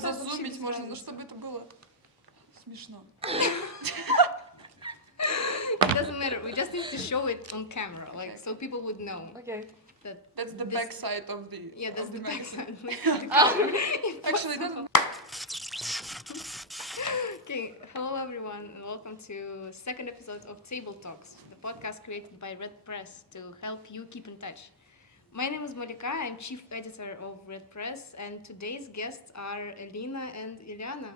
так зазумить можно, но чтобы это было смешно. It doesn't matter. We just need to show it on camera, like so people would know. Okay. That's the back side of the That's the back magazine. side. Actually, it doesn't. Okay, hello everyone, and welcome to second episode of Table Talks, the podcast created by Red Press to help you keep in touch. My name is Malika. I'm chief editor of Red Press, and today's guests are Elina and Ilyana.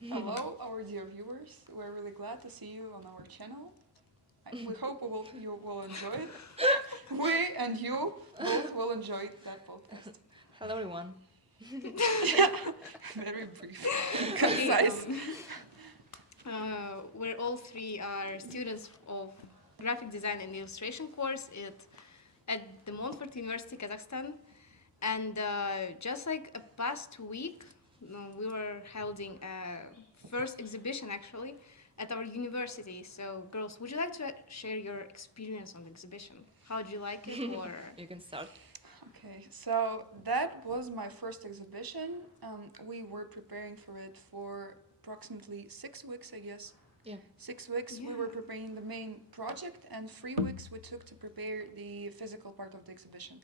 Hello, our dear viewers. We're really glad to see you on our channel. We hope you will enjoy it. We and you both will enjoy that podcast. Hello, everyone. Very brief, concise. We're all three are students of graphic design and illustration course at the Montfort University, Kazakhstan. And just like a past week, we were holding a first exhibition actually at our university. So girls, would you like to share your experience on the exhibition? How did you like it? Or You can start. Okay, so that was my first exhibition. We were preparing for it for approximately 6 weeks, I guess. Yeah. 6 weeks we Yeah. were preparing the main project, and 3 weeks we took to prepare the physical part of the exhibition.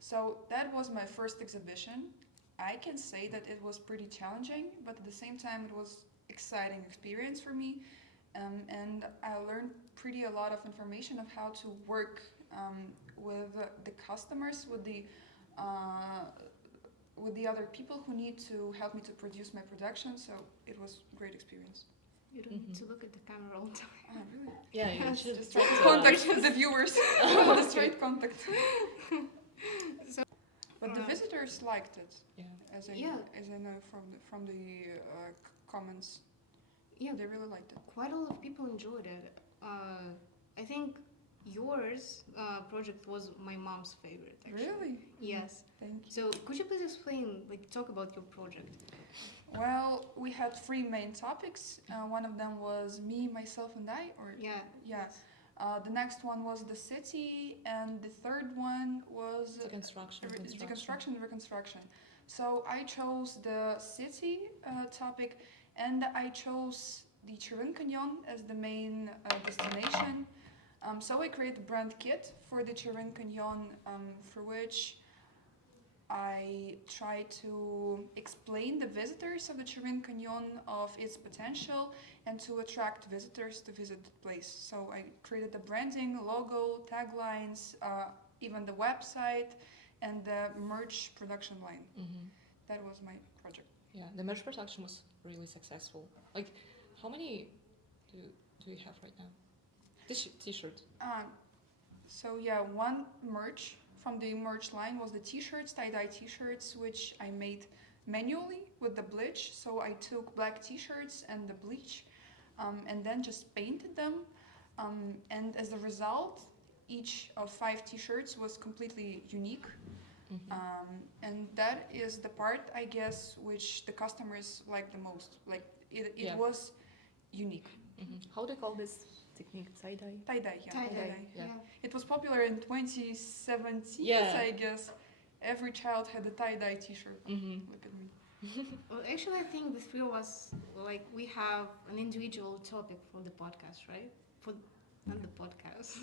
So that was my first exhibition. I can say that it was pretty challenging, but at the same time it was exciting experience for me, and I learned a lot of information of how to work with the customers, with the other people who need to help me to produce my production. So it was a great experience. you don't need to look at the camera all the time. Ah, really? Yeah, you Yes, should Just try try to to contact the viewers. The straight contact. So, But the visitors liked it, Yeah. as Yeah. I know from the comments. yeah, They really liked it. quite a lot of people enjoyed it. I think yours project was my mom's favorite. Actually. Really? Yes. Thank you. So could you please explain, talk about your project? Well, we had 3 main topics. One of them was me, myself, and I. Yeah. Yeah. The next one was the city, and the third one was deconstruction and reconstruction. So I chose the city topic, and I chose the Chirun Canyon as the main destination. So I created a brand kit for the Chirun Canyon, for which I try to explain the visitors of the Chirun Canyon of its potential and to attract visitors to visit the place. So I created the branding, logo, taglines, even the website, and the merch production line. Mm-hmm. That was my project. Yeah, the merch production was really successful. Like, how many do you have right now? T-shirt. So yeah, one merch from the merch line was the t-shirts, tie-dye t-shirts, which I made manually with the bleach. So I took black t-shirts and the bleach, and then just painted them. And as a result, each of 5 t-shirts was completely unique. Mm-hmm. And that is the part, I guess, which the customers like the most. Like it Yeah. was unique. Mm-hmm. How do you call this technique? Tie-dye? Tie-dye, yeah. Tie-dye. Yeah. It was popular in 2017, Yeah. I guess. Every child had a tie-dye t-shirt. Mm-hmm. Look at me. Well, actually, I think the 3 of us, we have an individual topic for the podcast, right? Not the podcast.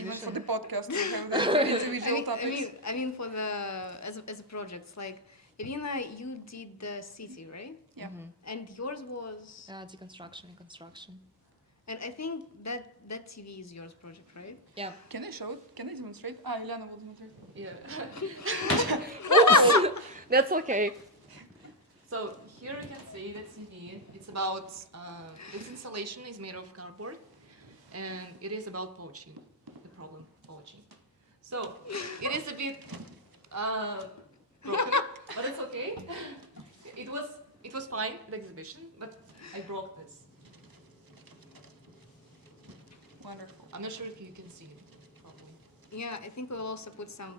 Even for the podcast, we have the individual topics. I mean, for the as a project, like Elina, you did the city, right? Yeah. Mm-hmm. And yours was, Deconstruction and construction. and I think that TV is yours project, right? Yeah. Can I show it? Can I demonstrate? Ilyana will demonstrate. Yeah. That's okay. So here you can see the TV. It's about this installation is made of cardboard, and it is about poaching. The problem poaching. So it is a bit broken, but it's okay. It was fine the exhibition, but I broke this. Wonderful. I'm not sure if you can see it properly. Yeah, I think we'll also put some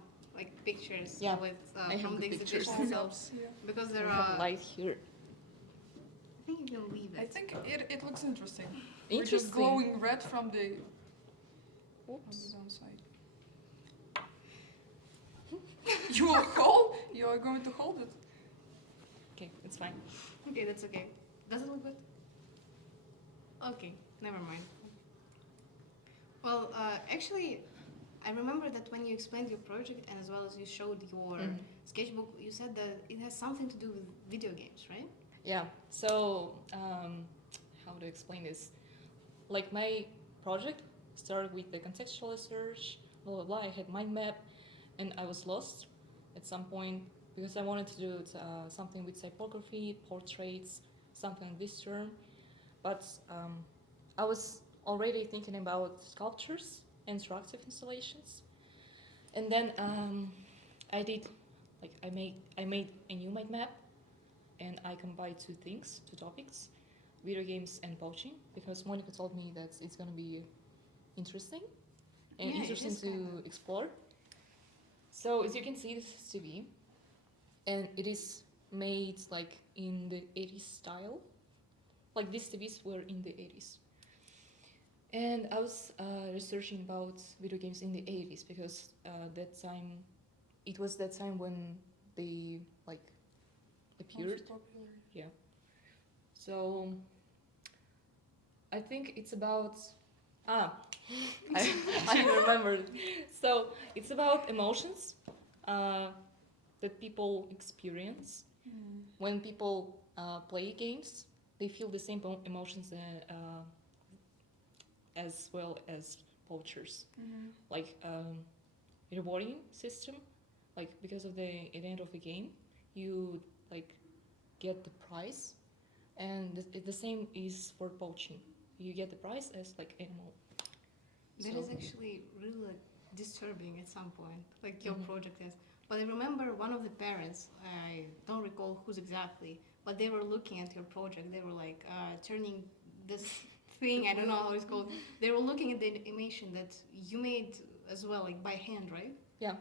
pictures Yeah, with I have from the the pictures. exhibition itself, Yeah. because We there have are. light here. I think you can leave I it. think it looks interesting. We're just Interesting. glowing red from the Oops. downside. You are going to hold it. Okay. it's fine. Okay, that's okay. Does it look good? Okay, never mind. Well, actually, I remember that when you explained your project and as well as you showed your sketchbook, you said that it has something to do with video games, right? Yeah, so how to explain this? Like my project started with the contextual research, blah blah blah. I had mind map, and I was lost at some point because I wanted to do something with typography, portraits, something on this term. But I was already thinking about sculptures, interactive installations, and then I did I made a new mind map, and I combined two topics, video games and poaching, because Monica told me that it's gonna be interesting and Yeah, it interesting is to kinda. explore. So as you can see, this is TV, and it is made like in the 80s style. Like these TVs were in the 80s. And I was researching about video games in the 80s because it was that time when they like appeared. Most popular. Yeah. So I think it's about I remembered. So it's about emotions that people experience when people play games. They feel the same emotions as well as poachers, like rewarding system. Like because of the event of the game, you like get the prize, and the same is for poaching. You get the prize as like animal. That So- is actually really like, disturbing at some point, like your project is. But I remember one of the parents, I don't recall who's exactly, but they were looking at your project. They were like turning this thing, I don't know how it's called. They were looking at the animation that you made as well, like by hand, right? Yeah.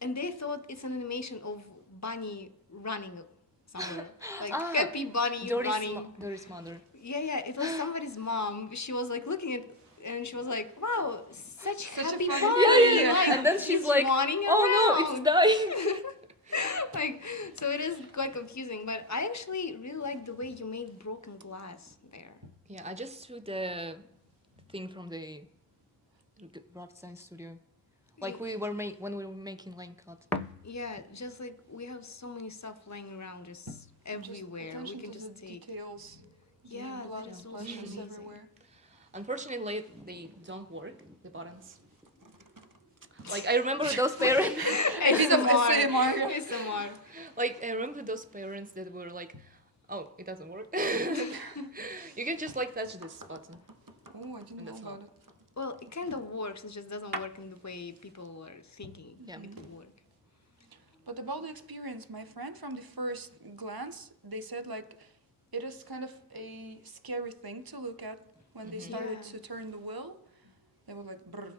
And they thought it's an animation of bunny running somewhere, like happy bunny running. Doris' mother. Yeah, it was somebody's mom. She was like looking at, and she was like, "Wow, such happy funny- bunny!" Yeah. Like, And then she's like, running "Oh no, around." it's dying." Like, so it is quite confusing. But I actually really like the way you made broken glass there. Yeah, I just threw the thing from the graphic design studio. Like when we were making line cut. Yeah, just like we have so many stuff lying around just everywhere. We Attention can to just the take. details. Yeah, blood that and is so splashes amazing. everywhere. Unfortunately, they don't work, the buttons. Like, I remember those parents. A bit of ASMR. ASMR. Like, I remember those parents that were like, oh, it doesn't work. You can just, like, touch this button. Oh, I didn't know That's about all. it. Well, it kind of works. It just doesn't work in the way people were thinking Yeah. it would work. But about the experience, my friend from the first glance, they said like it is kind of a scary thing to look at when they started Yeah. to turn the wheel. They were like, brr.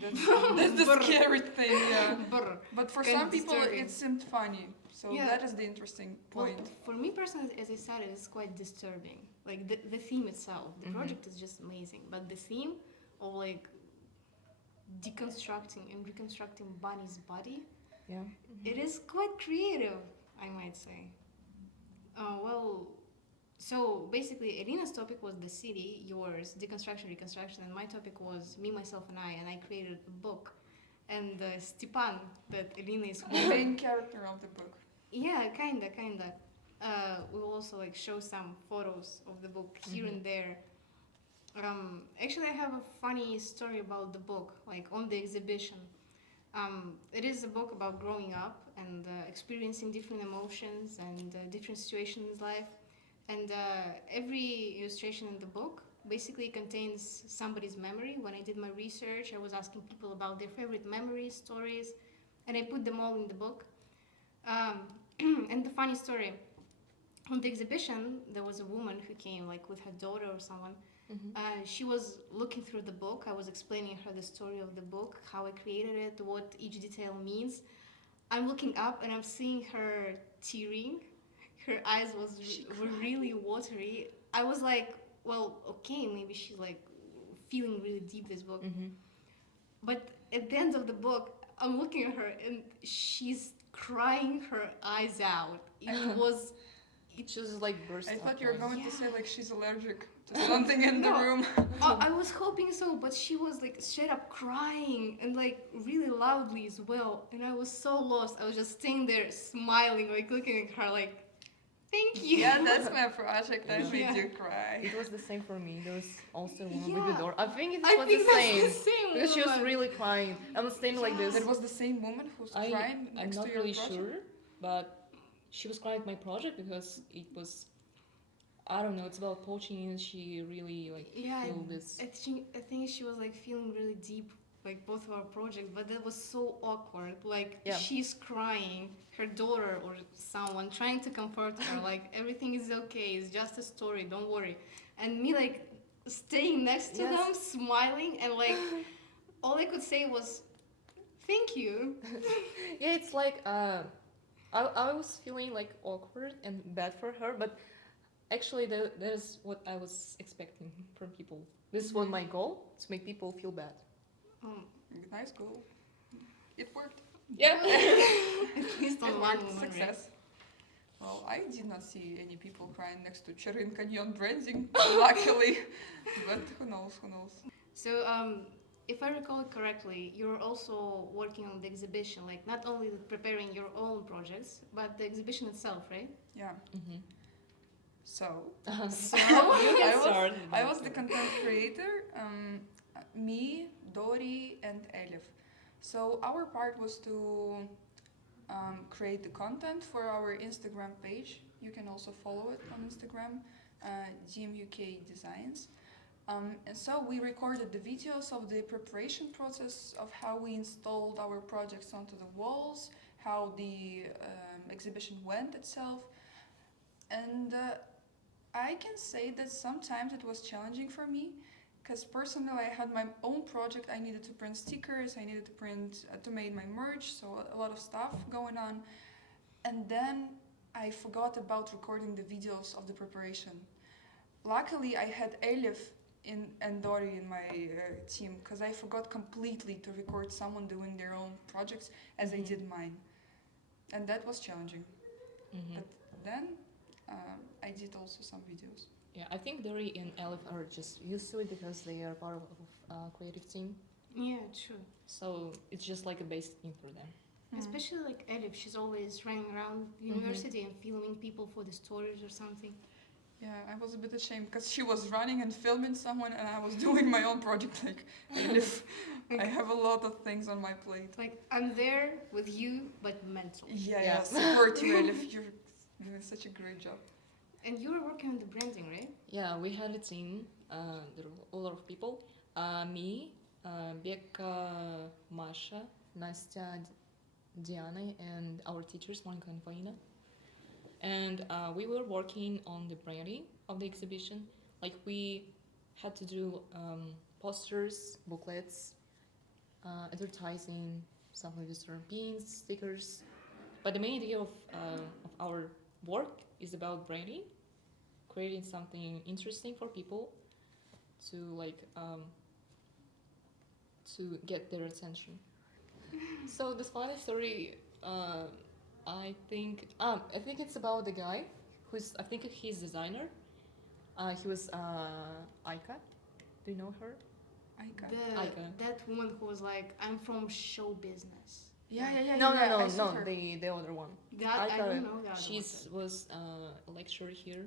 That's the scary thing, yeah. Brr. But for Kind some of people, disturbing. it seemed funny. So Yeah. that is the interesting Well, point. for me personally, as I said, it's quite disturbing. Like the theme itself, the project is just amazing, but the theme of like deconstructing and reconstructing Bunny's body, Yeah. it is quite creative, I might say. Well, so basically, Elina's topic was the city, yours deconstruction, reconstruction, and my topic was me, myself, and I created a book. And Stepan, that Elina is The main character of the book. yeah, kinda. We will also like show some photos of the book here and there. Actually, I have a funny story about the book, like on the exhibition. It is a book about growing up and experiencing different emotions and different situations in life. And every illustration in the book basically contains somebody's memory. When I did my research, I was asking people about their favorite memories, stories, and I put them all in the book. And the funny story, on the exhibition, there was a woman who came like with her daughter or someone. She was looking through the book. I was explaining her the story of the book, how I created it, what each detail means. I'm looking up and I'm seeing her tearing. Her eyes were really watery. I was like, well, okay, maybe she's like feeling really deep this book. But at the end of the book, I'm looking at her and she's crying her eyes out. it just like burst. I out thought you were crying. going to say like she's allergic to something in the No. room. I was hoping so, but she was like straight up crying and like really loudly as well. And I was so lost. I was just sitting there smiling, like looking at her, like, thank you. Yeah, that's my project. I Yeah. made Yeah. you cry. It was the same for me. There was also one with Yeah. the door. I think it I was think the that's same. the same Because she was woman. really crying. I was standing like this. It was the same woman who's crying I'm next not to your really project? sure, but she was crying at my project because it was, I don't know, it's about poaching and she really like Yeah, feel this. I think she was like feeling really deep, like both of our projects, but that was so awkward. Like Yeah. she's crying, her daughter or someone trying to comfort her, like everything is okay, it's just a story, don't worry. And me like staying next to Yes. them, smiling, and like all I could say was, "Thank you." Yeah, it's like I was feeling like awkward and bad for her, but actually that is what I was expecting from people. This was my goal, to make people feel bad. Nice goal. It worked. Yeah. At least on It one worked. moment, right? Success. Well, I did not see any people crying next to Cherin Canyon branding, luckily. But who knows, who knows. So, if I recall it correctly, you're also working on the exhibition, like not only preparing your own projects, but the exhibition itself, right? Yeah. Mm-hmm. So, So, You can I was- start. I was the content creator, me, Dori, and Elif. So our part was to create the content for our Instagram page. You can also follow it on Instagram, DMUK Designs. And so we recorded the videos of the preparation process of how we installed our projects onto the walls, how the exhibition went itself. And I can say that sometimes it was challenging for me because personally I had my own project. I needed to print stickers, I needed to print, to make my merch, so a lot of stuff going on. And then I forgot about recording the videos of the preparation. Luckily I had Elif and Dori in my team because I forgot completely to record someone doing their own projects as I did mine. And that was challenging. Mm-hmm. But then I did also some videos. Yeah, I think Dori and Elif are just used to it because they are part of a creative team. yeah, true. So it's just like a basic thing for them. Especially like Elif, she's always running around university and filming people for the stories or something. Yeah, I was a bit ashamed because she was running and filming someone and I was doing my own project. Like, Elif, I have a lot of things on my plate. Like, I'm there with you, but mentally. Yeah, support you, Elif. You're doing such a great job. And you were working on the branding, right? Yeah, we had a team. There were a lot of people. Me, Becca, Masha, Nastya, Diana, and our teachers, Malika and Elina. And we were working on the branding of the exhibition. Like we had to do posters, booklets, advertising, something like this, pins, stickers. But the main idea of our work is about branding, creating something interesting for people to like to get their attention. So this funny story, I think it's about the guy who's, I think he's designer. He was Aika. Do you know her? Aika. That woman who was like, I'm from show business. Yeah. No, I see her. the other one. That, I Aika, don't know that. She was a lecturer here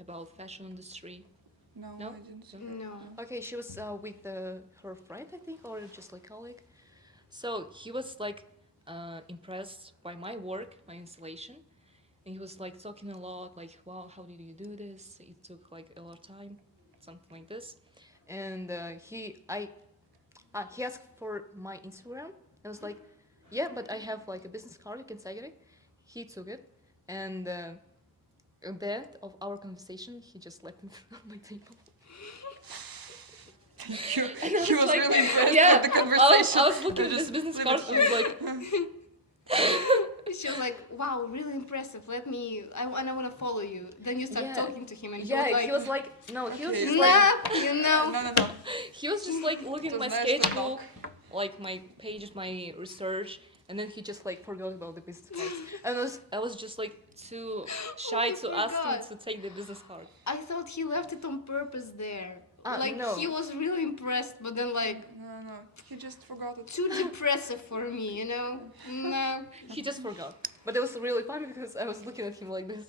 about fashion industry. No, No? I didn't. No. Okay, she was with her friend, I think, or just like colleague. So he was like impressed by my work, my installation, and he was like talking a lot, like, "Wow, how did you do this? It took like a lot of time, something like this." And he asked for my Instagram. I was like, yeah, but I have like a business card, you can take it. He took it, and at the end of our conversation, he just left it on my table. He I was was like, really impressed yeah, with the conversation. I was looking at They this just business leave card it and was like, She was like, wow, really impressive. I want to follow you. Then you start Yeah. talking to him and Yeah, he was like, no, he was Okay. just like, nah, you know. No. he was just like looking It at my was nice to schedule, talk. like my pages, my research, and then he just like forgot about the business cards. And I was just like too shy he to ask him forgot? to take the business card. I thought he left it on purpose there. Like No. he was really impressed, but then like No, he just forgot it. too depressive for me, you know? No. He just forgot. But it was really funny because I was looking at him like this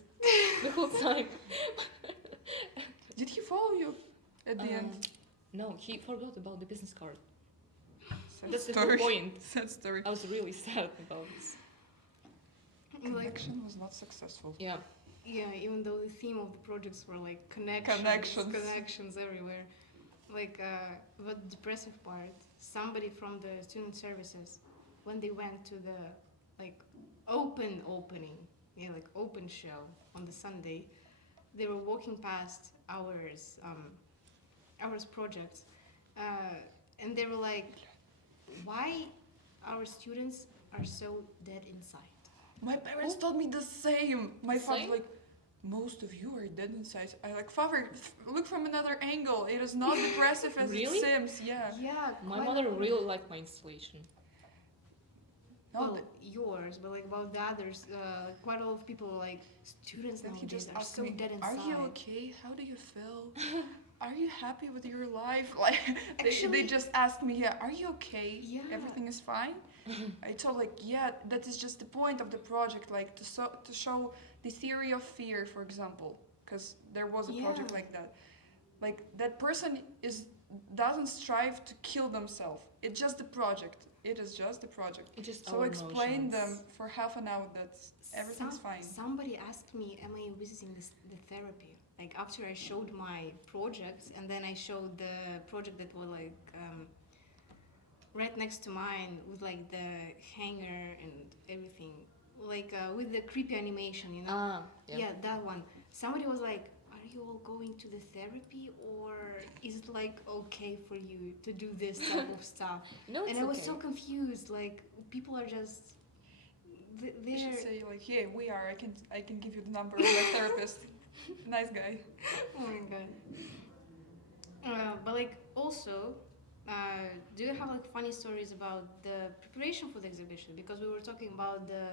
the whole time. Did he follow you at the end? No, he forgot about the business card. Sad That's the story. whole point. Sad story. I was really sad about this. Like Connection was not successful. Yeah. yeah, even though the theme of the projects were like connections everywhere. Like the depressive part, somebody from the student services, when they went to the like opening, yeah, like open show on the Sunday, they were walking past ours projects, and they were like, why our students are so dead inside? My parents told me the same. My father Same? like, most of you are dead inside. I like, father, look from another angle. It is not depressive as Really? it seems. Yeah. Yeah, My quite mother a lot. really liked my installation. No, Well, yours, but like about the others, quite a lot of people are like students then he nowadays just are asked so me, dead inside. are you okay? How do you feel? Are you happy with your life? Like, they Actually- just asked me, yeah, are you okay? Yeah. Everything is fine? I told like, yeah, that is just the point of the project, like to show the theory of fear, for example, because there was a project Yeah. like that. Like that person doesn't strive to kill themselves. It's just the project. It is just the project. It's just So our explain them emotions. for half an hour that everything's fine. Somebody asked me, am I visiting the therapy? Like after I showed my projects, and then I showed the project that was like right next to mine with like the hanger and everything, like with the creepy animation, you know? Yeah, that one. Somebody was like, are you all going to the therapy, or is it like okay for you to do this type of stuff? No, it's And I was okay. so confused. Like people are just You they're should say like, yeah, we are. I can give you the number of my therapist. Nice guy. oh my god. But like also, do you have like funny stories about the preparation for the exhibition? Because we were talking about the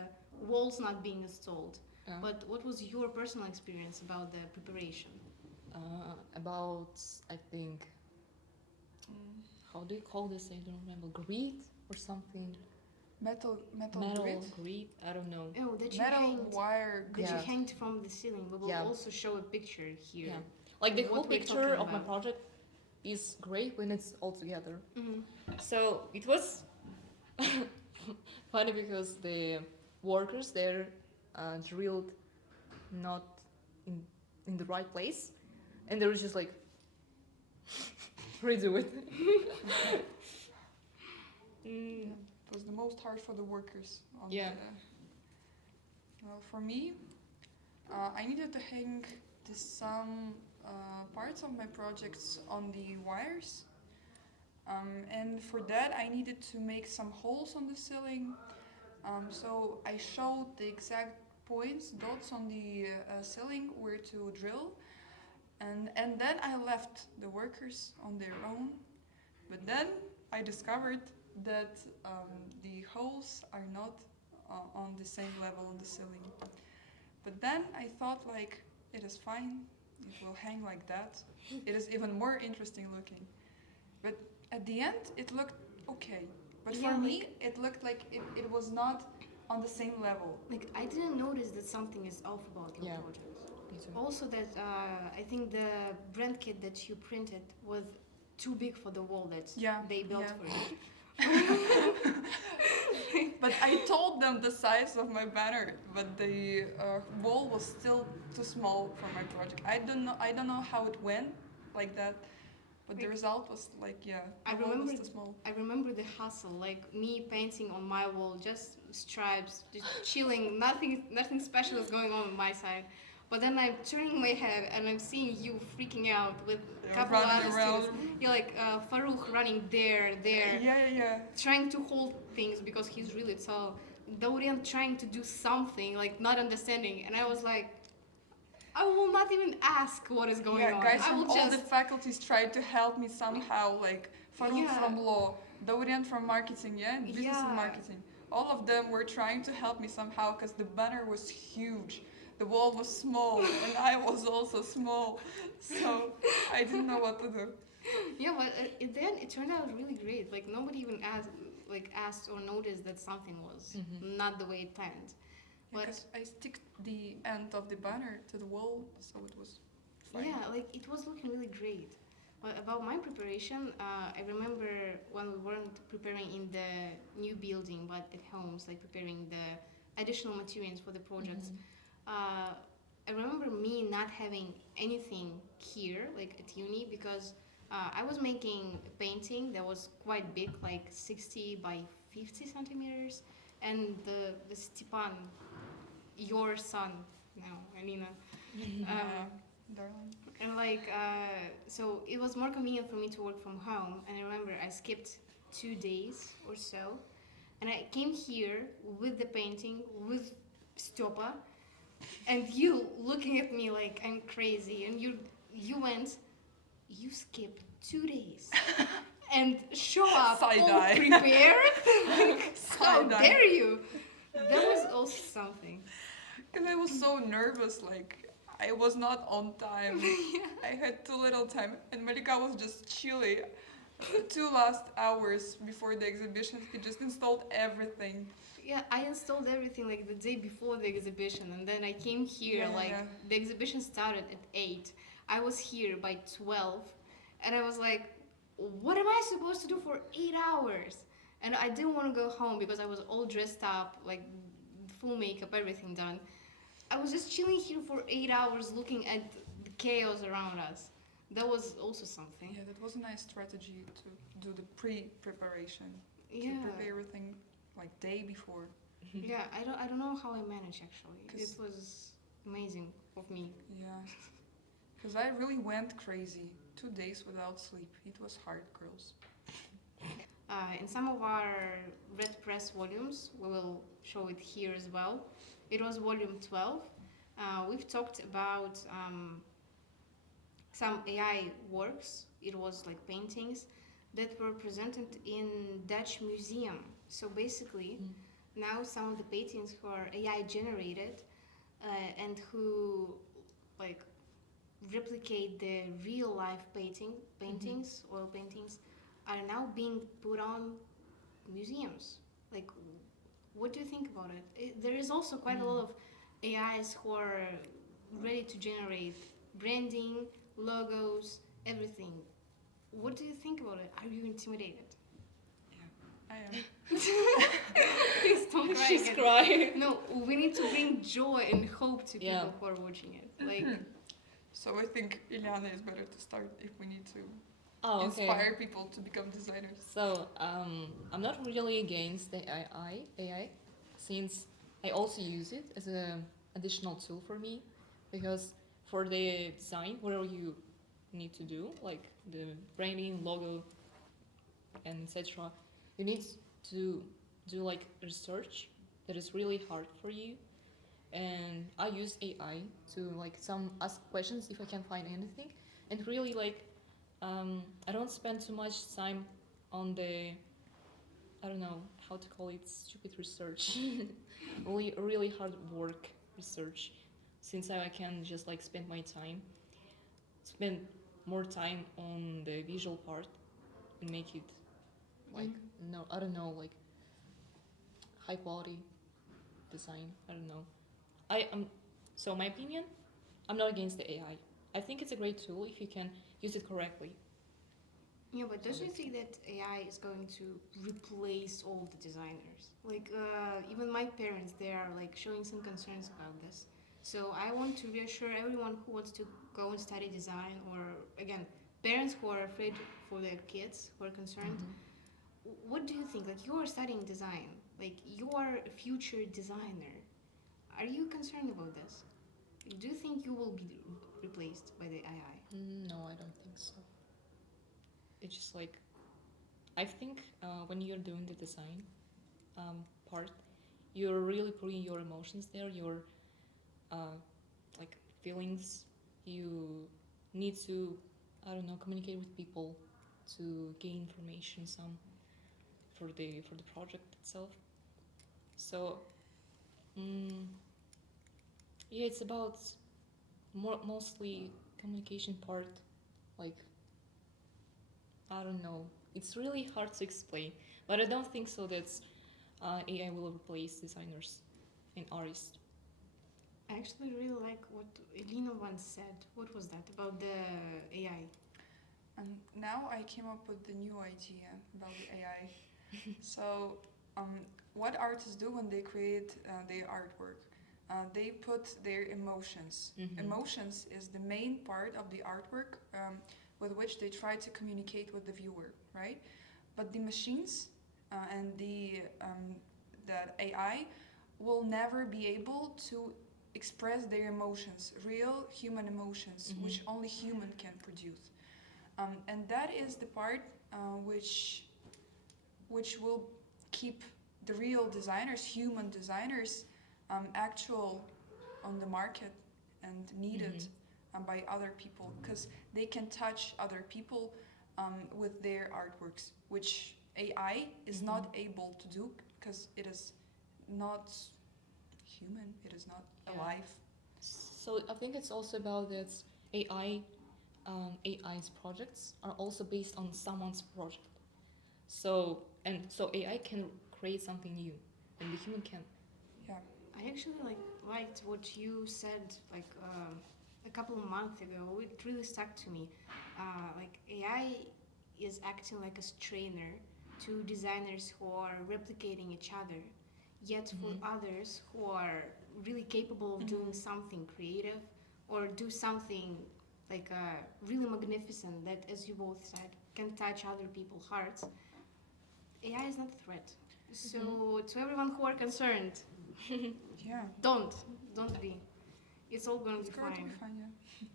walls not being installed. But what was your personal experience about the preparation? About, I think, how do you call this? I don't remember. Grid or something? Metal Metal grid. grid? I don't know. Oh, that you Metal hanged. wire That grid. you Yeah. hanged from the ceiling. We will Yeah. also show a picture here. Yeah. Like the What whole we're picture talking of my about. project is great when it's all together. Mm-hmm. So it was funny because the workers there drilled not in the right place, and they were just like redo it. It was the most hard for the workers. Yeah. Well, for me, I needed to hang some parts of my projects on the wires. And for that, I needed to make some holes on the ceiling. So I showed the exact points, dots on the ceiling where to drill. And then I left the workers on their own. But then I discovered that the holes are not on the same level on the ceiling. But then I thought like, it is fine, it will hang like that. It is even more interesting looking. But at the end, it looked okay. But Yeah, for me, it looked like it was not on the same level. Like I didn't notice that something is off about your Yeah. project. Me too. Also, that I think the brand kit that you printed was too big for the wall that Yeah, they built yeah. for you. But I told them the size of my banner, but the wall was still too small for my project. I don't know how it went like that, but the Like, result was like, yeah, I the wall was remember- too small. I remember the hustle, like me painting on my wall, just stripes, just chilling, nothing special is going on my side. But then I'm turning my head and I'm seeing you freaking out with a Yeah, couple of running other around. students. You're like Farouk running there, Yeah. trying to hold things because he's really tall. Dorian trying to do something, like not understanding. And I was like, I will not even ask what is going Yeah, on. guys I from will all just the faculties tried to help me somehow, like Farouk Yeah. from law, Dorian from marketing, yeah, business Yeah. and marketing. all of them were trying to help me somehow because the banner was huge. The wall was small and I was also small, so I didn't know what to do. Yeah, but then it turned out really great. Like nobody even asked or noticed that something was not the way it planned. But Because I stick the end of the banner to the wall, so it was fine. yeah, like it was looking really great. But about my preparation, I remember when we weren't preparing in the new building, but at homes, like preparing the additional materials for the projects. I remember me not having anything here, like at uni, because I was making a painting that was quite big, like 60 by 50 centimeters, and the Stepan, your son now, Elina. Darling. And so it was more convenient for me to work from home. And I remember I skipped 2 days or so, and I came here with the painting with Stopa, and you looking at me like I'm crazy. And you skipped 2 days and show up all Side-eye. prepared. How Side-eye. dare you? That was also something. Because I was so nervous, like I was not on time. I had too little time, and Malika was just chilly. 2 last hours before the exhibition, he just installed everything. Yeah, I installed everything like the day before the exhibition, and then I came here Yeah. the exhibition started at 8. I was here by 12, and I was like, what am I supposed to do for 8 hours? And I didn't want to go home because I was all dressed up, like full makeup, everything done. I was just chilling here for 8 hours looking at the chaos around us. That was also something. Yeah, that was a nice strategy to do the pre-preparation. Yeah. To prepare everything like day before. Yeah, I don't know how I managed actually. It 'Cause- was amazing of me. Yeah. Because I really went crazy. 2 days without sleep. It was hard, girls. In some of our red press volumes, we will show it here as well. It was volume 12. We've talked about some AI works. It was like paintings that were presented in Dutch museum. So basically, now some of the paintings who are AI generated and who like replicate the real life paintings, oil paintings, are now being put on museums. Like, what do you think about it? There is also quite a lot of AIs who are ready to generate branding, logos, everything. What do you think about it? Are you intimidated? I am. Please don't cry She's again. crying. No, we need to bring joy and hope to Yeah. people who are watching it. Like, So I think Ilyana is better to start if we need to Oh, okay. inspire people to become designers. So, I'm not really against the AI, since I also use it as an additional tool for me, because for the design, whatever you need to do, like the branding, logo, and etc., you need to do like research that is really hard for you. And I use AI to like ask questions if I can find anything, and really like I don't spend too much time on the, I don't know how to call it, stupid research. really hard work research, since I can just like spend more time on the visual part and make it like no, I don't know, like high quality design. I don't know. So my opinion, I'm not against the AI. I think it's a great tool if you can use it correctly. yeah, but don't you think that AI is going to replace all the designers? Like, even my parents, they are like showing some concerns about this. So I want to reassure everyone who wants to go and study design, or again, parents who are afraid for their kids who are concerned. What do you think? Like, you are studying design, like you are a future designer. Are you concerned about this? Do you think you will be replaced by the AI? No, I don't think so. It's just like, I think when you're doing the design part, you're really putting your emotions there, your like feelings. You need to, I don't know, communicate with people to gain information some for the project itself. So, yeah, it's about mostly communication part. Like, I don't know. It's really hard to explain, but I don't think so that AI will replace designers and artists. I actually really like what Elina once said. What was that about the AI? And now I came up with the new idea about the AI. So, what artists do when they create their artwork? They put their emotions. Mhm. Emotions is the main part of the artwork with which they try to communicate with the viewer, right? But the machines and the AI will never be able to express their emotions, real human emotions, Mhm. which only human can produce. And that is the part which will keep the real designers, human designers, actual on the market and needed by other people, because they can touch other people with their artworks, which AI is not able to do because it is not human, it is not Yeah. alive. So I think it's also about that AI, AI's projects are also based on someone's project. So AI can create something new, and the human can. Yeah. I actually liked what you said a couple of months ago. It really stuck to me. Like AI is acting like a strainer to designers who are replicating each other. Yet for others who are really capable of doing something creative or do something like really magnificent that, as you both said, can touch other people's hearts, AI is not a threat. So to everyone who are concerned, Yeah. don't be. It's all gonna It's be going to fine. be fine, yeah.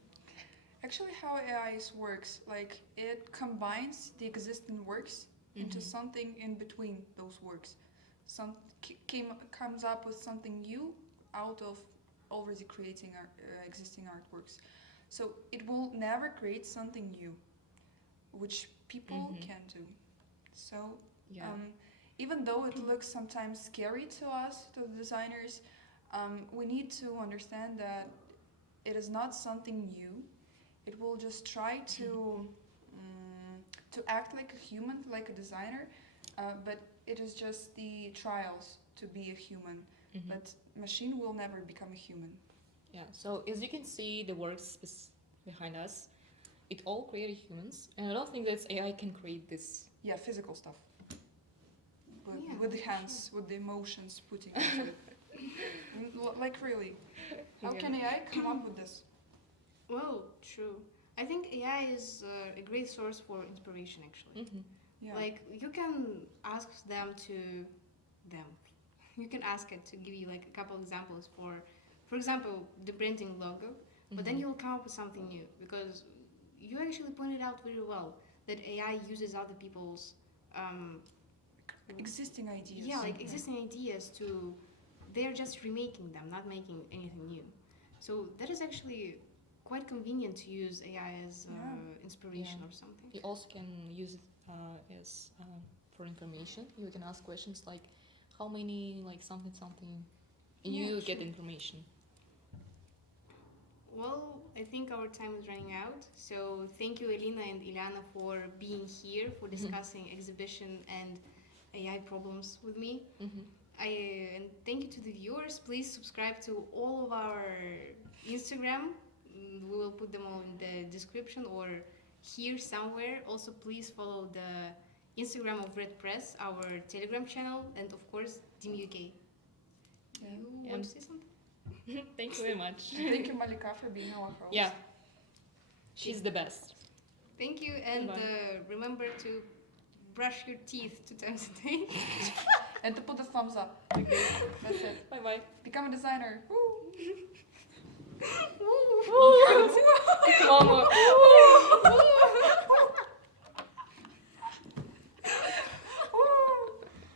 Actually, how AI works, like it combines the existing works into something in between those works. Comes up with something new out of already creating existing artworks. So it will never create something new, which people can do. So Yeah. even though it looks sometimes scary to us, to the designers, we need to understand that it is not something new. It will just try to act like a human, like a designer, but it is just the trials to be a human. But machine will never become a human. Yeah. So as you can see, the works behind us, it all created humans, and I don't think that AI can create this. Yeah, physical stuff. Yeah, With the for hands, with the emotions putting into it. Like really, how Yeah. can AI come up with this? Well, true. I think AI is a great source for inspiration, actually. Yeah. Like, you can ask them. You can ask it to give you like a couple examples for example, the branding logo. But then you'll come up with something new because you actually pointed out very well that AI uses other people's Existing ideas. yeah, like existing ideas to. They're just remaking them, not making anything new. So that is actually quite convenient to use AI as inspiration or something. You also can use it as for information. You can ask questions like, how many like something, and Yeah, you get true. information. Well, I think our time is running out. So thank you, Elina and Ilyana, for being here, for discussing exhibition and AI problems with me. And thank you to the viewers. Please subscribe to all of our Instagram. We will put them all in the description or here somewhere. Also, please follow the Instagram of Red Press, our Telegram channel, and of course, DMUK. Yeah. You want to say something? Thank you very much. Thank you, Malika, for being our host. Yeah, she's the best. Thank you, and remember to brush your teeth 2 times a day. And to put a thumbs up. Like this. That's it. Bye bye. Become a designer. Woo!